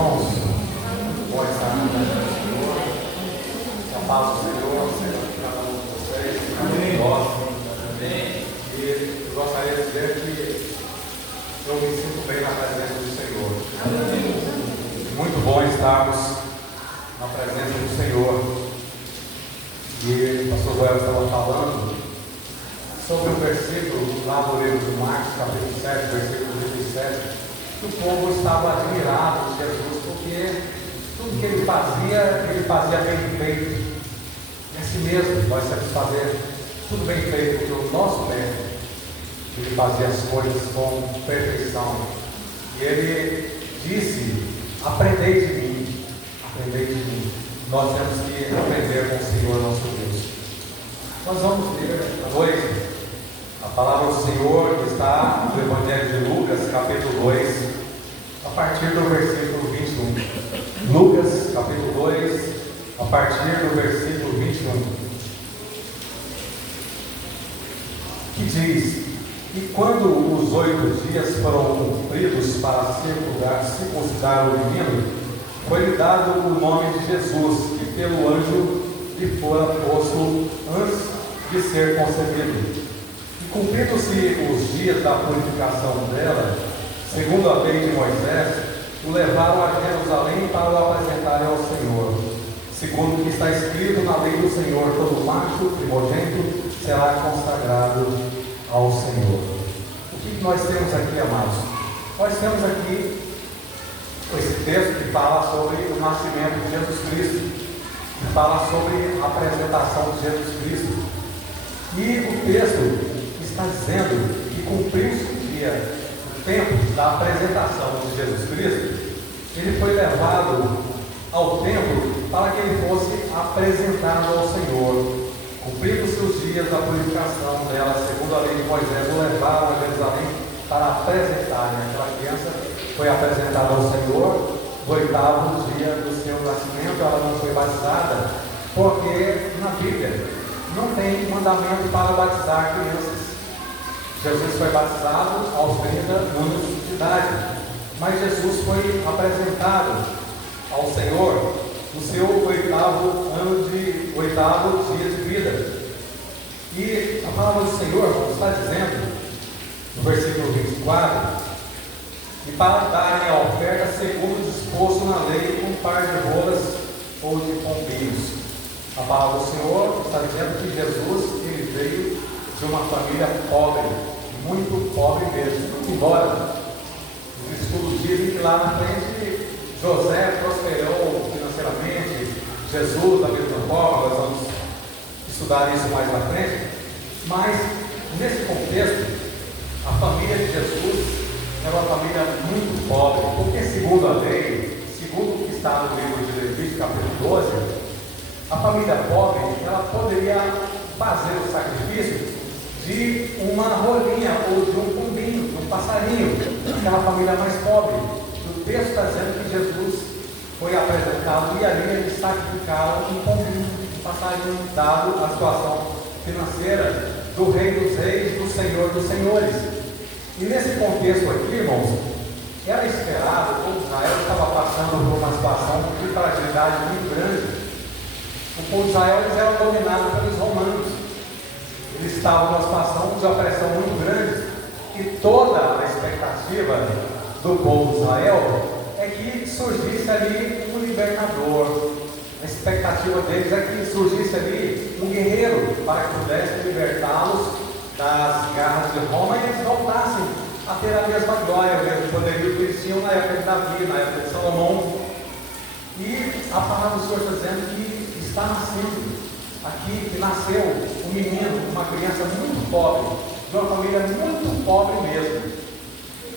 Irmãos, bom estar na presença do Senhor, que a paz do Senhor seja com cada um de vocês, amém. E eu gostaria de dizer que eu me sinto bem na presença do Senhor. Muito bom estarmos na presença do Senhor. E o pastor Joel estava falando sobre um versículo lá do livro de Marcos, capítulo 7, versículo 27, que o povo estava admirado de Jesus, porque tudo que ele fazia bem feito. É assim mesmo, nós temos que fazer tudo bem feito, porque o nosso mestre, ele fazia as coisas com perfeição. E ele disse: aprendei de mim, aprendei de mim. Nós temos que aprender com o Senhor nosso Deus. Nós vamos ler hoje a palavra do Senhor que está no Evangelho de Lucas, capítulo 2, a partir do versículo 21. Lucas, capítulo 2, a partir do versículo 21. Que diz: e quando os 8 dias foram cumpridos para circuncidar o menino, foi-lhe dado o nome de Jesus, que pelo anjo lhe fora posto antes de ser concebido. E cumpridos-se os dias da purificação dela, segundo a lei de Moisés, o levaram a Jerusalém para o apresentarem ao Senhor. Segundo o que está escrito na lei do Senhor, todo macho primogênito será consagrado ao Senhor. O que nós temos aqui, amados? Nós temos aqui esse texto que fala sobre o nascimento de Jesus Cristo, que fala sobre a apresentação de Jesus Cristo. E o texto está dizendo que cumpriu-se o tempo da apresentação de Jesus Cristo. Ele foi levado ao templo para que ele fosse apresentado ao Senhor. Cumpridos-se os dias da purificação dela, segundo a lei de Moisés, o levaram a Jerusalém para apresentarem. Aquela criança foi apresentada ao Senhor no 8º dia do seu nascimento. Ela não foi batizada, porque na Bíblia não tem mandamento para batizar crianças. Jesus foi batizado aos 30 anos de idade, mas Jesus foi apresentado ao Senhor no seu 8º dia de vida. E a palavra do Senhor está dizendo, no versículo 24, e para darem a oferta segundo disposto na lei, um par de rolas ou de pombinhos. A palavra do Senhor está dizendo que Jesus ele veio de uma família pobre, muito pobre mesmo, embora os estudos dizem que lá na frente José prosperou financeiramente, Jesus da mesma forma. Nós vamos estudar isso mais na frente, mas nesse contexto a família de Jesus era uma família muito pobre, porque segundo a lei, segundo o que está no livro de Levítico capítulo 12, a família pobre ela poderia fazer o sacrifício de uma rolinha ou de um pombinho, de um passarinho, aquela família mais pobre. O texto está dizendo que Jesus foi apresentado e ali eles sacrificaram um pombinho, um passarinho, dado a situação financeira do Rei dos Reis, do Senhor dos Senhores. E nesse contexto aqui, irmãos, era esperado, o povo de Israel estava passando por uma situação de fragilidade muito grande. O povo de Israel eles eram dominados pelos romanos. Eles estavam numa situação de opressão muito grande, e toda a expectativa do povo de Israel é que surgisse ali um libertador. A expectativa deles é que surgisse ali um guerreiro para que pudesse libertá-los das garras de Roma e eles voltassem a ter a mesma glória, o mesmo poderio que eles tinham na época de Davi, na época de Salomão. E a palavra do Senhor está dizendo que está nascendo aqui, que nasceu um menino, uma criança muito pobre, de uma família muito pobre mesmo.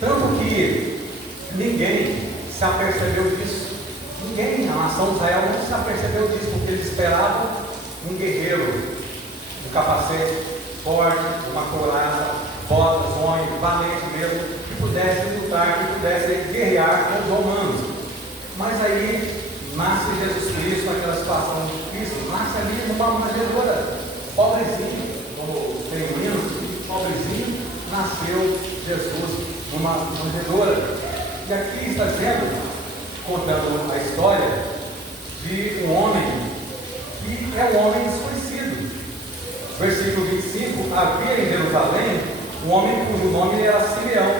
Tanto que ninguém se apercebeu disso. Ninguém na nação de Israel não se apercebeu disso, porque eles esperavam um guerreiro, um capacete forte, uma couraça, botas, um homem valente mesmo, que pudesse lutar, que pudesse guerrear com os romanos. Mas aí nasce Jesus Cristo naquela situação difícil, nasce ali numa manjedoura, pobrezinho, como tem meninos, pobrezinho, nasceu Jesus numa manjedoura. E aqui está dizendo contando a história de um homem que é um homem desconhecido. Versículo 25: havia em Jerusalém um homem cujo nome era Simeão.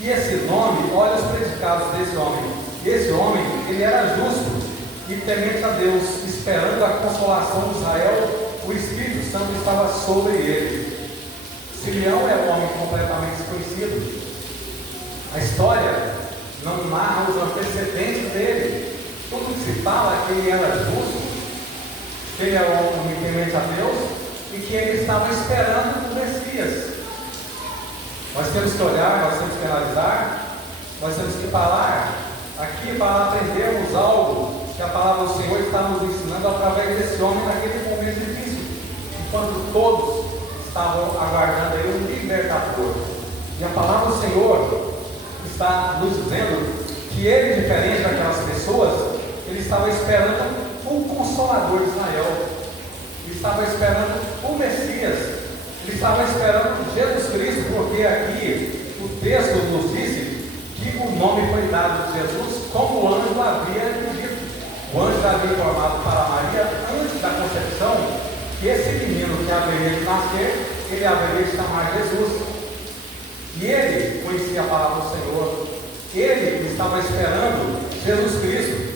E esse nome, olha os predicados desse homem. Esse homem, ele era justo e temente a Deus, esperando a consolação de Israel. O Espírito Santo estava sobre ele. Simeão é um homem completamente desconhecido. A história não narra os antecedentes dele. Tudo que se fala é que ele era justo, que ele era um homem temente a Deus e que ele estava esperando o Messias. Nós temos que olhar, nós temos que analisar, nós temos que falar aqui para aprendermos algo que a palavra do Senhor está nos ensinando através desse homem naquele momento difícil, enquanto todos estavam aguardando aí um libertador. E a palavra do Senhor está nos dizendo que ele, diferente daquelas pessoas, ele estava esperando o Consolador de Israel, ele estava esperando o Messias, ele estava esperando Jesus Cristo, porque aqui o texto nos disse que o nome foi dado de Jesus como o anjo havia dito. O anjo havia informado para Maria, antes da concepção, que esse menino que haveria de nascer, ele haveria de chamar Jesus. E ele conhecia a palavra do Senhor, ele estava esperando Jesus Cristo.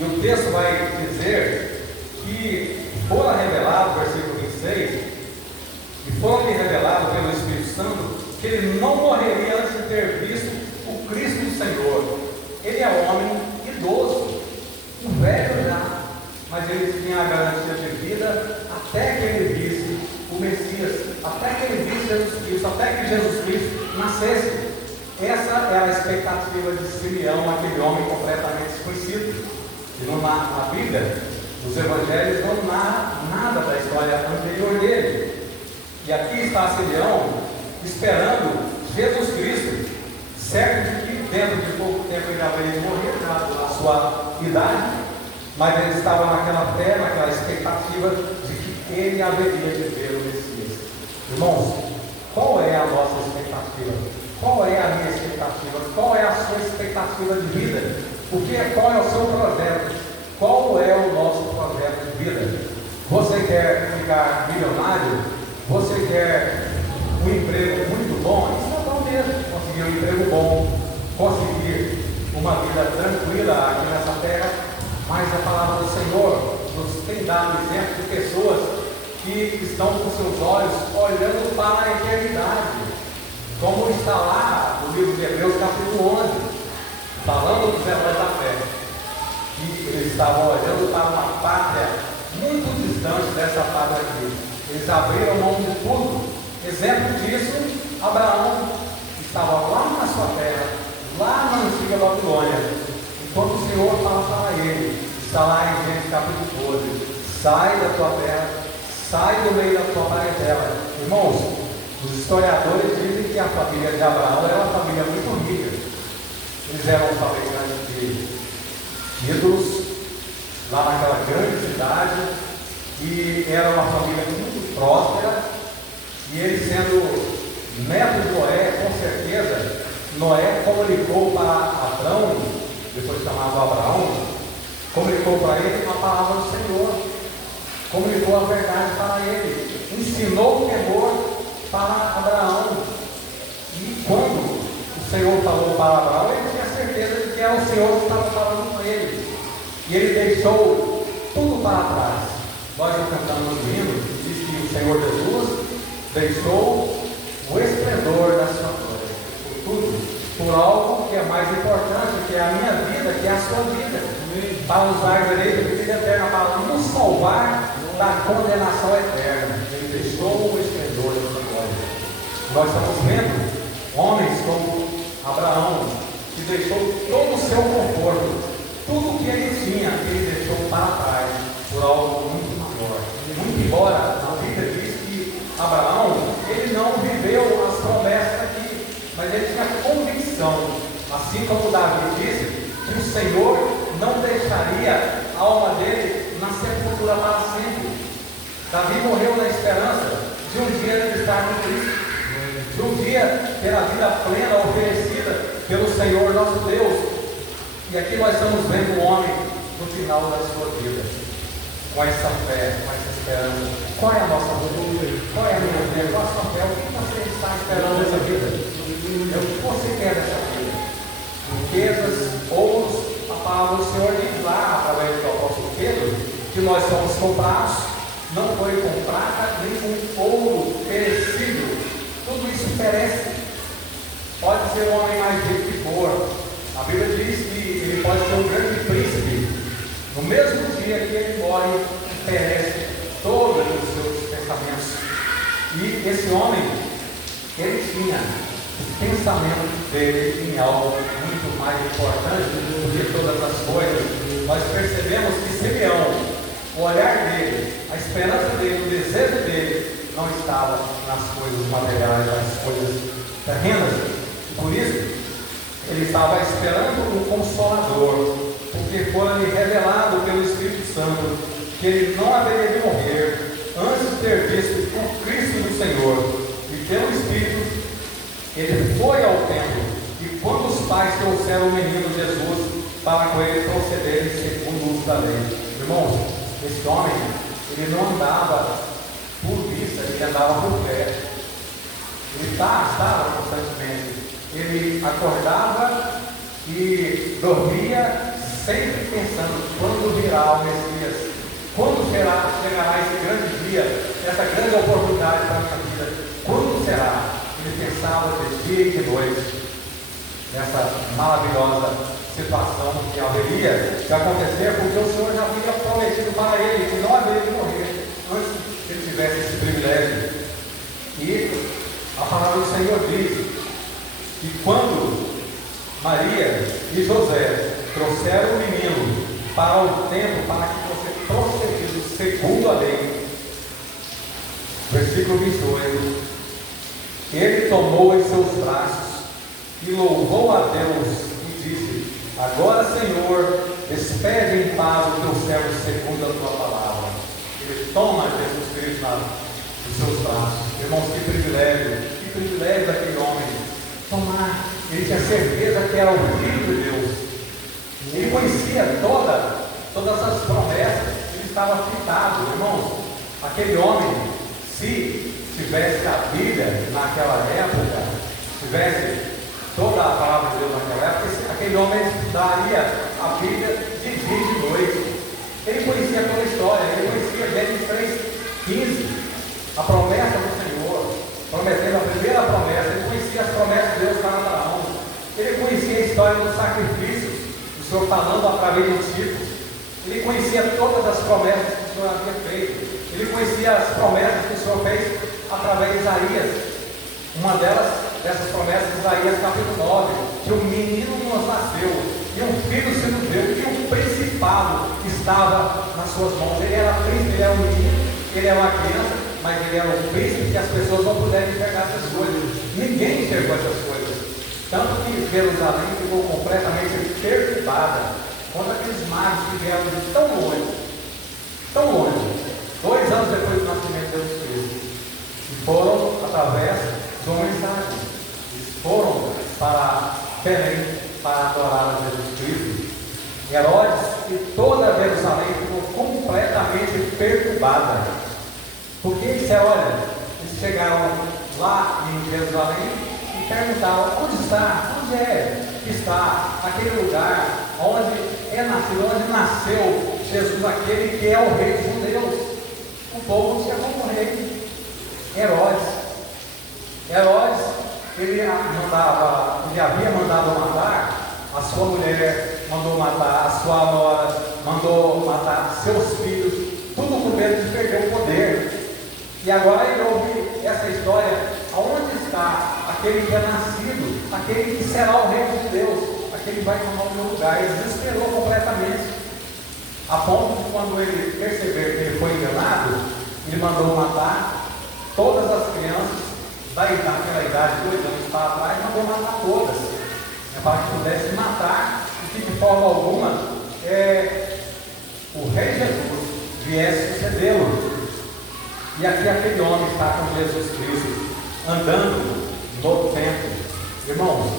E o texto vai dizer que fora revelado, versículo 26, e foi-lhe revelado pelo Espírito Santo que ele não morreria antes de ter visto o Cristo do Senhor. Ele é um homem idoso, um velho já, mas ele tinha a garantia de vida até que ele visse o Messias, até que ele visse Jesus Cristo, até que Jesus Cristo nascesse. Essa era a expectativa de Simeão, aquele homem completamente desconhecido. E na Bíblia, nos Evangelhos, não narra nada da história anterior dele. E aqui está Simeão esperando Jesus Cristo, certo de que dentro de pouco tempo ele haveria de morrer, na sua idade, mas ele estava naquela fé, naquela expectativa de que ele haveria de ver o Messias. Irmãos, qual é a nossa expectativa? Qual é a minha expectativa? Qual é a sua expectativa de vida? Qual é o seu projeto? Qual é o nosso projeto de vida? Você quer ficar milionário? Você quer um emprego muito bom? Isso é bom mesmo. Conseguir um emprego bom, conseguir uma vida tranquila aqui nessa terra. Mas a palavra do Senhor nos tem dado exemplo de pessoas que estão com seus olhos olhando para a eternidade. Como está lá no livro de Hebreus, capítulo 11, falando dos heróis da fé. E eles estavam olhando para uma pátria muito distante dessa pátria aqui. Eles abriram mão de tudo. Exemplo disso, Abraão estava lá na sua terra, lá na antiga Babilônia, enquanto o Senhor fala para ele, está lá em Gênesis capítulo 12, sai da tua terra, sai do meio da tua parentela. Irmãos, os historiadores dizem que a família de Abraão era uma família muito rica. Eles eram fabricantes de ídolos, lá naquela grande cidade, e era uma família muito próspera. E ele, sendo neto de Noé, com certeza, Noé comunicou para Abrão, depois chamado Abraão, comunicou para ele a palavra do Senhor, comunicou a verdade para ele, ensinou o temor para Abraão. E quando o Senhor falou para Abraão, ele tinha certeza de que era o Senhor que estava falando com ele. E ele deixou tudo para trás. Nós já cantamos no hino, diz que o Senhor Jesus deixou o esplendor da sua glória, por tudo, por algo que é mais importante, que é a minha vida, que é a sua vida, para usar direito de vida eterna, para nos salvar da condenação eterna. Ele deixou o esplendor da sua glória. Nós estamos vendo homens como Abraão, que deixou todo o seu conforto, tudo o que ele tinha, ele deixou para trás, por algo muito maior. Muito embora a Bíblia diz que Abraão, ele não viveu as promessas aqui, mas ele tinha convicção, assim como Davi disse, que o Senhor não deixaria a alma dele na sepultura para sempre. Davi morreu na esperança de um dia ele estar com Cristo, de um dia ter a vida plena oferecida pelo Senhor nosso Deus. E aqui nós estamos vendo um homem no final da sua vida, com essa fé, com essa esperança. Qual é a nossa vida? Qual é a minha vida? Qual é a sua fé? O que você está esperando nessa vida? O que você quer dessa vida? Riquezas, ouros. A palavra do Senhor diz lá, através do apóstolo Pedro, que nós somos comprados, não foi com prata, nem com ouro perecível. Tudo isso perece. Pode ser um homem mais rico que for. A Bíblia diz que ele pode ser um grande príncipe. No mesmo dia que ele morre, perece todos os seus pensamentos. E esse homem, ele tinha o pensamento dele em algo muito mais importante do que todas as coisas. Nós percebemos que Simeão, o olhar dele, a esperança dele, o desejo dele, não estava nas coisas materiais, nas coisas terrenas. E por isso, ele estava esperando um Consolador, porque foi-lhe revelado pelo Espírito Santo que ele não haveria de morrer antes de ter visto o Cristo do Senhor. E pelo Espírito, ele foi ao templo. E quando os pais trouxeram o menino Jesus para com ele procederem segundo o uso da lei. Irmãos, esse homem, ele não andava por vista, ele andava por fé. Ele estava constantemente. Ele acordava e dormia sempre pensando: quando virá o Messias? Quando chegará esse grande dia, essa grande oportunidade para a minha vida? Quando será? Ele pensava de dia e de noite nessa maravilhosa situação que haveria de acontecer, porque o Senhor já havia prometido para ele que não haveria de morrer antes que ele tivesse esse privilégio. E a palavra do Senhor diz que quando Maria e José trouxeram o menino para o templo para que fosse procedido segundo a lei, versículo 28, ele tomou em seus braços e louvou a Deus e disse: agora, Senhor, despede em paz o teu servo segundo a tua palavra. Ele toma Jesus Cristo nos seus braços. Irmãos, que privilégio daquele homem tomar. Ele tinha certeza que era o Filho de Deus. Ele conhecia todas as promessas. Ele estava fitado. Irmãos, aquele homem, se tivesse a Bíblia naquela época, tivesse toda a palavra de Deus naquela época, aquele homem daria a Bíblia de dia e de noite. Ele conhecia toda a história. Ele conhecia Gênesis 3:15, a promessa do Senhor, prometendo a primeira promessa. Ele conhecia as promessas de Deus para Abraão. Ele conhecia a história dos sacrifícios, o Senhor falando através dos tipos. Ele conhecia todas as promessas que o Senhor havia feito. Ele conhecia as promessas que o Senhor fez através de Isaías. Uma dessas promessas, Isaías capítulo 9, que um menino nos nasceu, e um filho se nos deu, e um principado estava nas suas mãos. Ele era príncipe, ele era um menino, ele era uma criança, mas ele era um príncipe que as pessoas não puderam enxergar essas coisas. Ninguém enxergou essas coisas. Tanto que Jerusalém ficou completamente perturbada quando aqueles magos que vieram de tão longe, 2 anos depois do nascimento de Jesus Cristo, e foram através de uma mensagem. Eles foram para Belém para adorar a Jesus Cristo. Herodes e toda Jerusalém ficou completamente perturbada. Porque eles chegaram lá em Jerusalém e perguntaram: onde está aquele lugar onde é nascido, onde nasceu Jesus, aquele que é o rei dos judeus? O povo não tinha como rei. Herodes, ele havia mandado matar a sua mulher, mandou matar a sua nora, mandou matar seus filhos, tudo com medo de perder o poder. E agora ele ouve essa história: aonde está aquele que é nascido, aquele que será o rei dos judeus, aquele que vai tomar o meu lugar? Ele desesperou completamente, a ponto de, quando ele perceber que ele foi enganado, ele mandou matar todas as crianças daquela idade, 2 anos para trás, mandou matar todas, para que pudesse matar, e que de forma alguma o rei Jesus viesse sucedê-lo. E aqui aquele homem está com Jesus Cristo, andando no templo. Irmãos,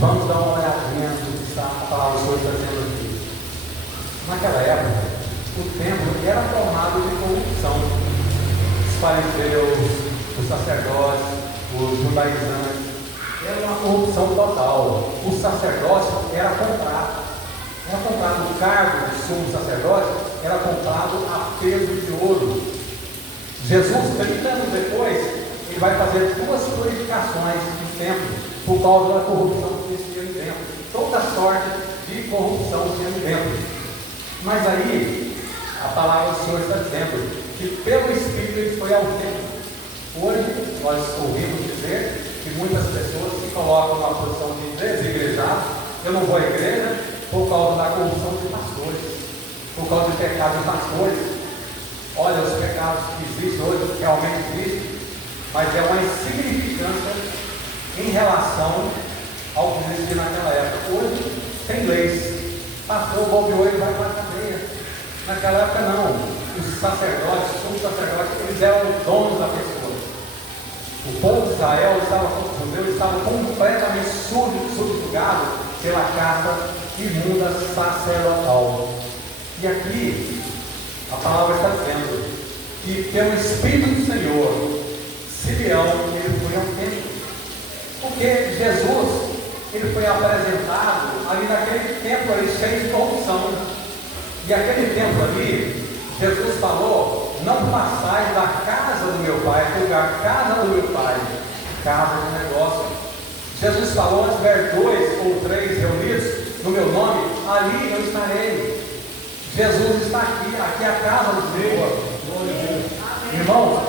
vamos dar uma olhadinha a palavra do Senhor está dizendo aqui. Naquela época, o templo era tomado de corrupção. Os fariseus, os sacerdotes, os judaizantes, era uma corrupção total. O sacerdócio era comprado. Era comprado o cargo de sumo sacerdote, era comprado a peso de ouro. Jesus, 30 anos depois, ele vai fazer 2 purificações no templo, por causa da corrupção que existia no templo. Toda sorte de corrupção tinha no templo. Mas aí, a palavra do Senhor está dizendo que pelo Espírito ele foi ao templo. Hoje, nós ouvimos dizer que muitas pessoas se colocam numa posição de desigrejar. Eu não vou à igreja por causa da corrupção de pastores, por causa do pecado de pastores. Olha, os pecados que existem hoje realmente existem, mas é uma insignificância em relação ao que existia naquela época. Hoje tem leis. Pastor bobeou, ele vai para a cadeia. Naquela época não. Os sacerdotes, os sumos sacerdotes, eles eram donos da pessoa. O povo de Israel, os judeus, estavam completamente subjugados pela casta imunda sacerdotal. E aqui, a palavra está dizendo que pelo Espírito do Senhor, Simeão, ele foi ao templo. Porque Jesus, ele foi apresentado ali naquele templo ali cheio de corrupção. E aquele templo ali, Jesus falou: não passais da casa do meu pai, porque a casa do meu pai, casa de negócio. Jesus falou: onde tiver 2 ou 3 reunidos no meu nome, ali eu estarei. Jesus está aqui, aqui é a casa do Senhor. Irmãos,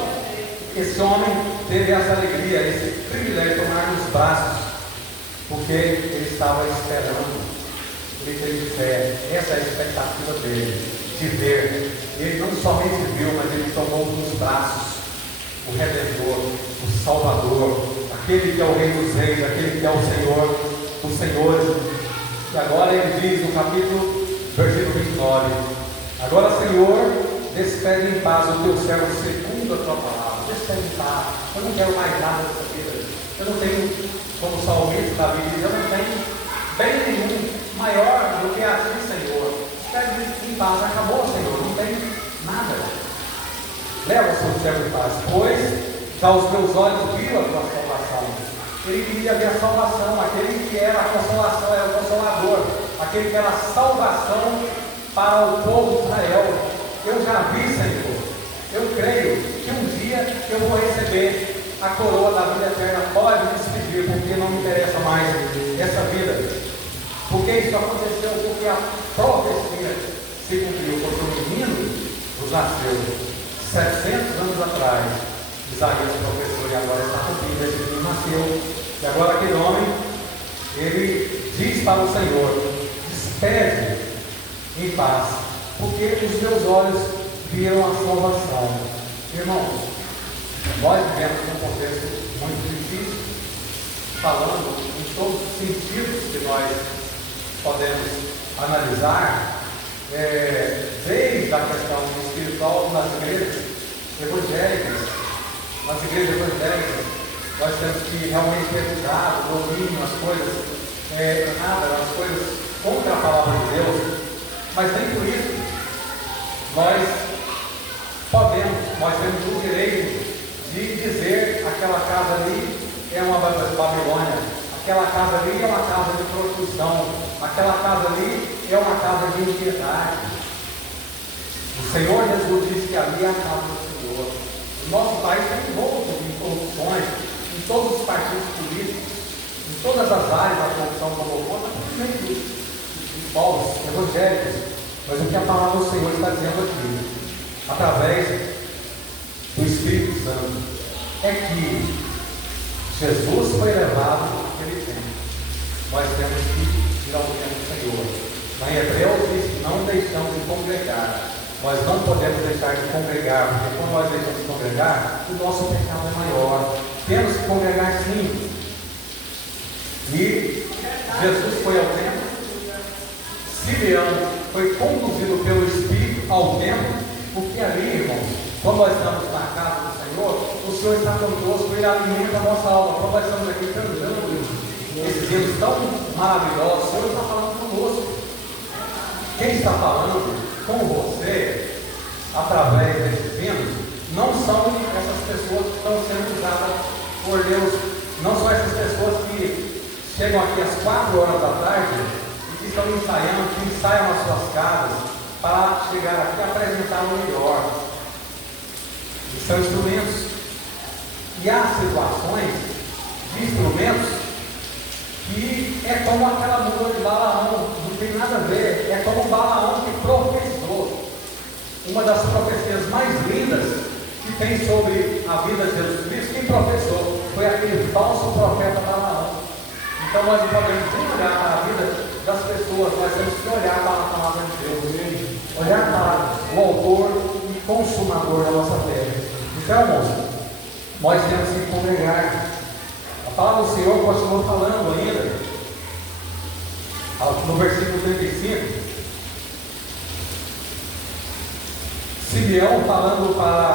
esse homem teve essa alegria, esse privilégio de tomar nos braços, porque ele estava esperando. Ele teve fé, essa é a expectativa dele, de ver. Ele não somente viu, mas ele tomou nos braços o Redentor, o Salvador, aquele que é o Rei dos Reis, aquele que é o Senhor dos Senhores. E agora ele diz no capítulo, versículo 29: agora, Senhor, despede em paz o teu servo segundo a tua palavra. Despede em paz. Eu não quero mais nada dessa vida. Eu não tenho, como o salmista Davi diz, eu não tenho bem nenhum maior do que a ti, Senhor. Despede em paz. Acabou, Senhor. Não tem nada. Leva o seu servo em paz, pois já os meus olhos viram a tua salvação. Ele queria ver a salvação, aquele que era a consolação, era o Consolador, aquele que era a salvação para o povo de Israel. Eu já vi, Senhor. Eu creio que um dia eu vou receber a coroa da vida eterna. Pode me despedir, porque não me interessa mais essa vida. Porque isso aconteceu, porque a profecia se cumpriu, porque o menino nos nasceu 700 anos atrás. Isaías professor, e agora está cumprindo, esse menino nasceu. E agora aquele homem, ele diz para o Senhor: despede em paz, porque os meus olhos viram a salvação. Irmãos, nós vivemos num contexto muito difícil, falando em todos os sentidos que nós podemos analisar, desde a questão espiritual nas igrejas evangélicas. Nas igrejas evangélicas, nós temos que realmente ter cuidado, domínio, as coisas erradas, as coisas contra a palavra de Deus. Mas nem por isso nós temos o direito de dizer: aquela casa ali é uma Babilônia, aquela casa ali é uma casa de prostituição, aquela casa ali é uma casa de impiedade. O Senhor Jesus disse que ali é a casa do Senhor. O nosso país está envolto em corrupções, em todos os partidos políticos, em todas as áreas da corrupção como conta, principalmente de povos evangélicos. Mas o que a palavra do Senhor está dizendo aqui, através do Espírito Santo, é que Jesus foi levado naquele tempo. Nós temos que ir ao tempo do Senhor. Na Hebreus diz que não deixamos de congregar. Nós não podemos deixar de congregar, porque quando nós deixamos de congregar, o nosso pecado é maior. Temos que congregar sim. E Jesus foi ao templo. Simeão foi conduzido pelo Espírito ao templo, porque ali, irmãos, quando nós estamos na casa do Senhor, o Senhor está conosco, Ele alimenta a nossa alma. Quando nós estamos aqui cantando, esses hinos tão maravilhosos, o Senhor está falando conosco. Quem está falando com você, através desses hinos, não são essas pessoas que estão sendo usadas por Deus, não são essas pessoas que chegam aqui às 4 horas da tarde e que estão ensaiando, que ensaiam nas suas casas para chegar aqui e apresentar o melhor. E são instrumentos. E há situações de instrumentos que é como aquela mula de Balaão, não tem nada a ver, é como Balaão que profetizou. Uma das profecias mais lindas que tem sobre a vida de Jesus Cristo, quem profetizou foi aquele falso profeta Balaão. Então nós não podemos olhar para a vida das pessoas, nós temos que olhar para a palavra de Deus, olhar para o autor e consumador da nossa fé. Então, irmãos, nós temos que congregar. A palavra do Senhor continua falando ainda, no versículo 35, Simeão falando para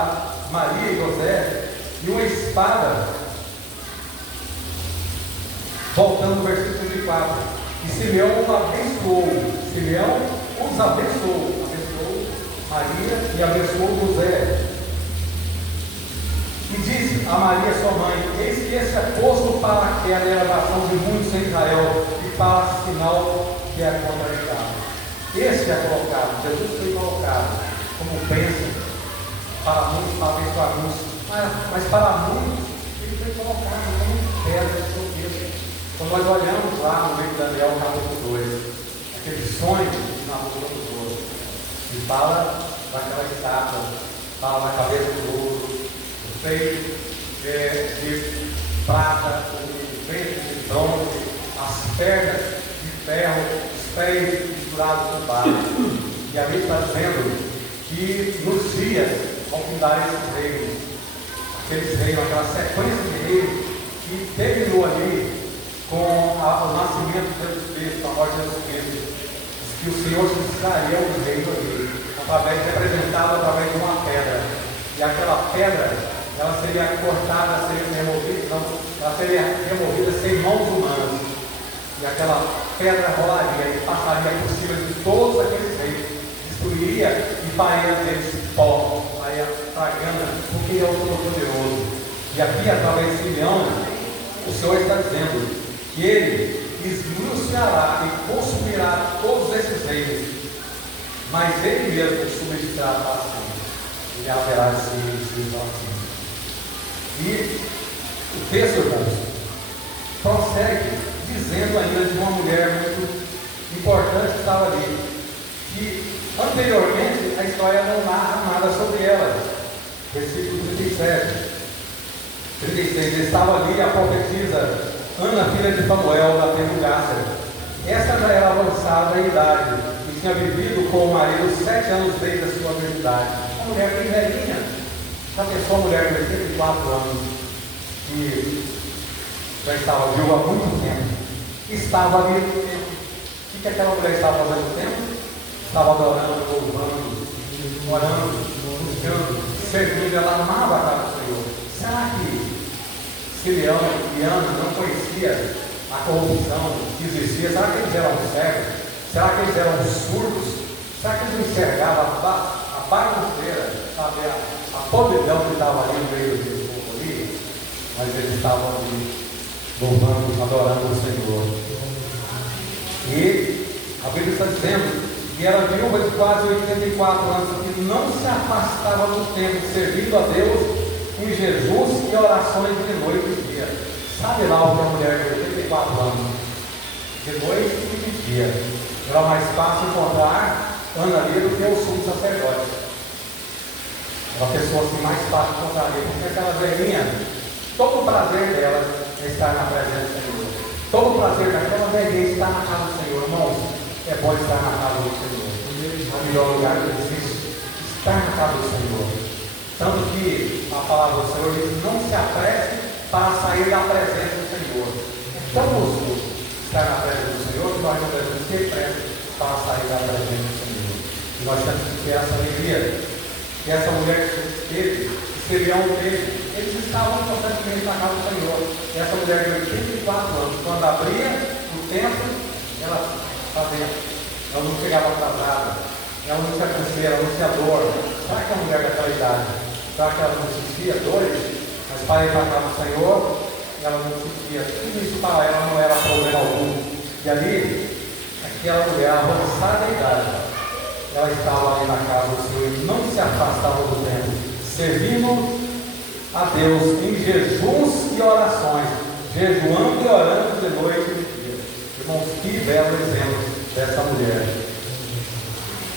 Maria e José, e uma espada, voltando no versículo 34, e Simeão os abençoou Maria e abençoou José. E disse a Maria, sua mãe: eis que esse é posto para aquela elevação de muitos em Israel, e para sinal que é contrariado. Este é colocado, Jesus foi colocado como bênção para muitos, para abençoar alguns, mas para muitos ele foi colocado como pedra de tropeço. Quando nós olhamos lá no livro de Daniel, capítulo 2, aquele sonho de Nabucodonosor, que fala daquela estátua, fala da cabeça do ouro, feito de prata, o ventre de bronze, as pernas de ferro, os pés misturados com barro. E ali está dizendo que nos dias vão fundar esses reinos, aqueles reinos, aquela sequência de reinos que terminou ali com o nascimento de Jesus Cristo, a morte de Jesus Cristo, que o Senhor se estaria um reino ali, representado através de uma pedra. E aquela pedra, ela seria cortada, seria removida, não, ela seria removida sem mãos humanas. E aquela pedra rolaria e passaria por cima de todos aqueles reinos, destruiria e faria deles pó, faria tragana, porque ele é o Todo-Poderoso. E aqui, através de Simeão, o Senhor está dizendo que ele esmiuçará e consumirá todos esses reinos, mas ele mesmo subsistirá para sempre. Ele haverá de se assim. E o texto, irmãos, prossegue dizendo ainda de uma mulher muito importante que estava ali, que anteriormente a história não narra nada sobre ela. Versículo 36, estava ali a profetisa Ana, filha de Fanuel, da tribo de Ásser. Esta já era avançada em idade e tinha vivido com o marido 7 anos desde a sua virgindade. Uma mulher bem velhinha. Já pensou, uma mulher de 84 anos, que já estava viúva há muito tempo, estava ali no tempo. O que aquela mulher estava fazendo no tempo? Estava adorando, louvando, orando, buscando, servindo. Ela amava a casa do Senhor. Será que Simeão e Ana não conhecia a corrupção que existia? Será que eles eram cegos? Será que eles eram surdos? Será que eles não enxergavam a bagunceira, sabe, a podridão que estava ali no meio do povo ali? Mas eles estavam ali louvando, adorando o Senhor. E a Bíblia está dizendo que era viúva de quase 84 anos, que não se afastava do tempo, servindo a Deus em Jesus e orações de noite e dia. Sabe lá o que a mulher de 84 anos, de noite e de dia, era mais fácil encontrar Ana ali do que o sumo sacerdote. Era a pessoa assim mais fácil encontrar ali, porque aquela velhinha, todo o prazer dela é estar na presença do Senhor. Todo o prazer daquela velhinha é estar na casa do Senhor. Irmãos, é bom estar na casa do Senhor. É o melhor lugar que existe, estar na casa do Senhor. Tanto que a palavra do Senhor diz: não se apresse para sair da presença do Senhor. É tão gostoso estar na presença do Senhor que nós não devemos ter pressa para sair da presença do Senhor. E nós temos que ter essa alegria que essa mulher teve, que seriam dele. Eles estavam constantemente na casa do Senhor. E essa mulher de 84 anos, quando abria o templo, ela estava dentro. Ela não chegava atrasada. Ela não tinha canseira, ela não tinha dor. Será que a mulher daquela idade, será que ela não sentia dores? Mas para ir para a casa do Senhor, ela não sentia. Tudo isso para ela não era problema algum. E ali, aquela mulher avançada da idade, ela estava ali na casa do Senhor e não se afastava do templo, servindo a Deus em jejuns e orações, jejuando e orando de noite e de dia. Irmãos, que belo exemplo dessa mulher.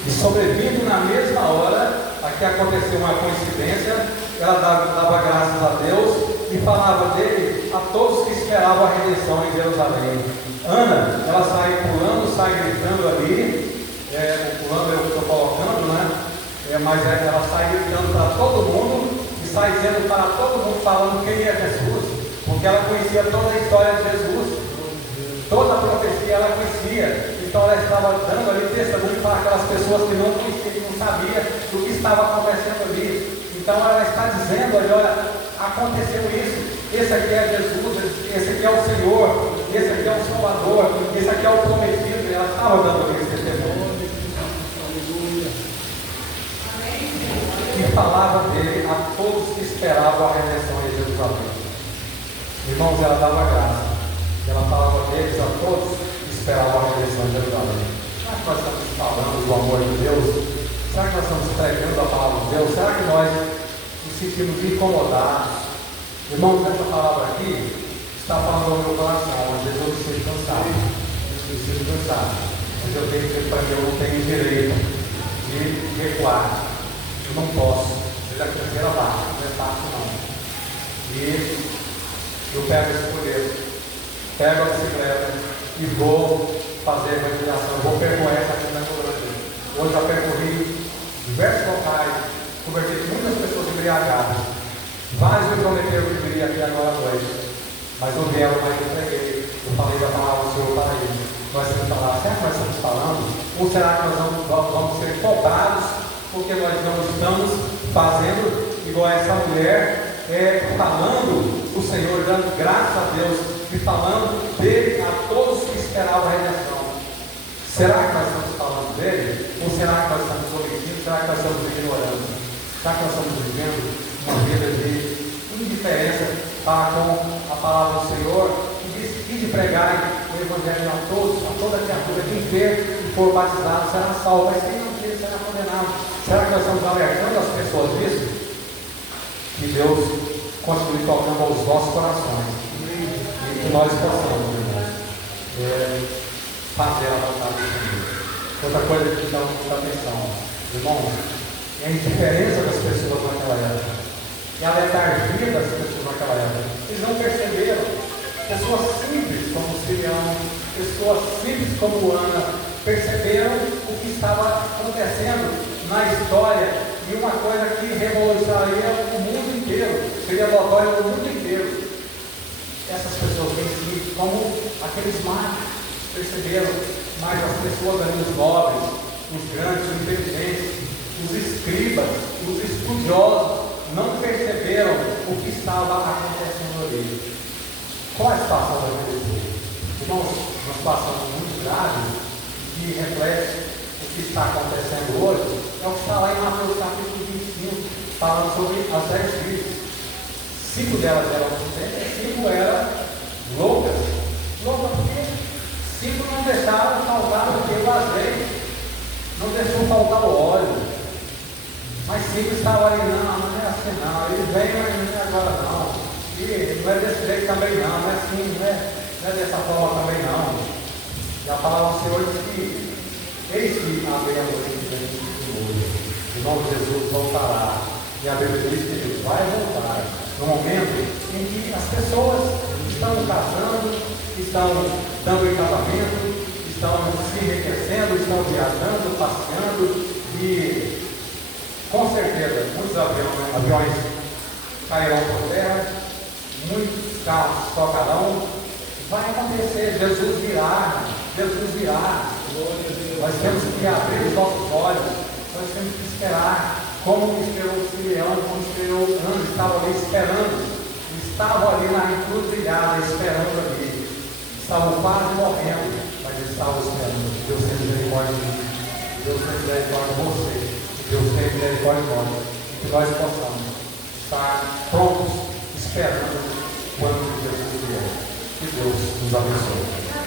E sobrevindo na mesma hora, aqui aconteceu uma coincidência, ela dava graças a Deus e falava dele a todos que esperavam a redenção em Jerusalém. Ana, ela sai pulando, sai gritando ali, pulando eu estou colocando, né? Mas ela sai gritando para todo mundo e sai dizendo para todo mundo, falando quem é Jesus, porque ela conhecia toda a história de Jesus, toda a profecia ela conhecia. Então ela estava dando ali testemunho para aquelas pessoas que não conheciam, que não sabiam do que estava acontecendo ali. Então ela está dizendo ali, olha, aconteceu isso, esse aqui é Jesus, esse aqui é o Senhor, esse aqui é o Salvador, esse aqui é o prometido. Ela estava dando esse testemunho. E falava dele a todos que esperavam a redenção em Jerusalém. Irmãos, ela dava graça. Ela falava deles a todos que esperavam a redenção em Jerusalém. Será que nós estamos falando do amor de Deus? Será que nós estamos pregando a palavra de Deus? Será que nós nos sentimos incomodados? Irmãos, essa palavra aqui está falando ao meu coração. Às vezes eu me sinto cansado. Mas eu tenho que dizer para mim, eu não tenho direito de recuar. Eu não posso. Desde a terceira baixa, não é fácil não. E eu pego esse poder, pego a bicicleta e vou fazer a evangelização. Eu vou percorrer essa vida toda. Hoje já percorri diversos locais, conversei com muitas pessoas embriagadas. Vários me prometeram que viria aqui agora à noite, mas eu vieram, mas eu preguei. Eu falei da palavra do Senhor para eles. Nós temos que falar, será que nós estamos falando? Ou será que nós vamos ser cobrados porque nós não estamos fazendo igual essa mulher, falando do Senhor, dando graças a Deus e falando dele a todos que esperavam a redenção? Será que nós estamos falando dele? Ou será que nós estamos omitindo? Será que nós estamos ignorando? Será que nós estamos vivendo uma vida de indiferença para com a palavra do Senhor e de pregar o Evangelho a todos, a toda criatura? Quem crer e for batizado será salvo, mas quem não crer será condenado. Será que nós estamos alertando as pessoas disso? Que Deus continue tocando aos nossos corações e que nós possamos, irmãos, fazer a vontade do Senhor. Outra coisa que chama muita atenção, irmãos, é a indiferença das pessoas naquela época, e a letargia das pessoas naquela época. Eles não perceberam. Pessoas simples como Simeão, pessoas simples como Ana, perceberam o que estava acontecendo na história, e uma coisa que revolucionaria o mundo inteiro, seria notório no mundo inteiro. Essas pessoas em si, como aqueles magos, perceberam, mas as pessoas ali, os nobres, os grandes, os inteligentes, os escribas, os estudiosos, não perceberam o que estava acontecendo ali. Qual é a situação daquele povo? Irmãos, uma situação muito grave que reflete o que está acontecendo hoje, é o que está lá em Mateus capítulo 25, falando sobre as 10 virgens. 5 delas eram inocentes e 5 eram loucas. Loucas porque 5 não deixaram faltar o que? O azeite. Não deixou faltar o óleo. Mas 5 estavam ali, não é assim não. Eles vêm, mas não é agora não. E não é desse jeito também não, não é assim, não é dessa forma também não. E a palavra do Senhor diz que eis que a meia-noite o nome de Jesus voltará. E a Bíblia diz que ele vai voltar no momento em que as pessoas estão casando, estão dando em casamento, estão se enriquecendo, estão viajando, passeando, e com certeza muitos aviões cairão por terra, muitos carros tocarão. Vai acontecer, Jesus virá. Nós temos que abrir os nossos olhos, nós temos que esperar. Como esperou Simeão, como esperou Ana, estavam ali esperando. Estavam ali na encruzilhada, esperando ali. Estavam quase morrendo, mas estavam esperando. Deus tem misericórdia de mim. Deus tem misericórdia de você. Deus tem misericórdia de nós. E que nós possamos estar prontos, esperando quando Jesus vier. Que Deus nos abençoe.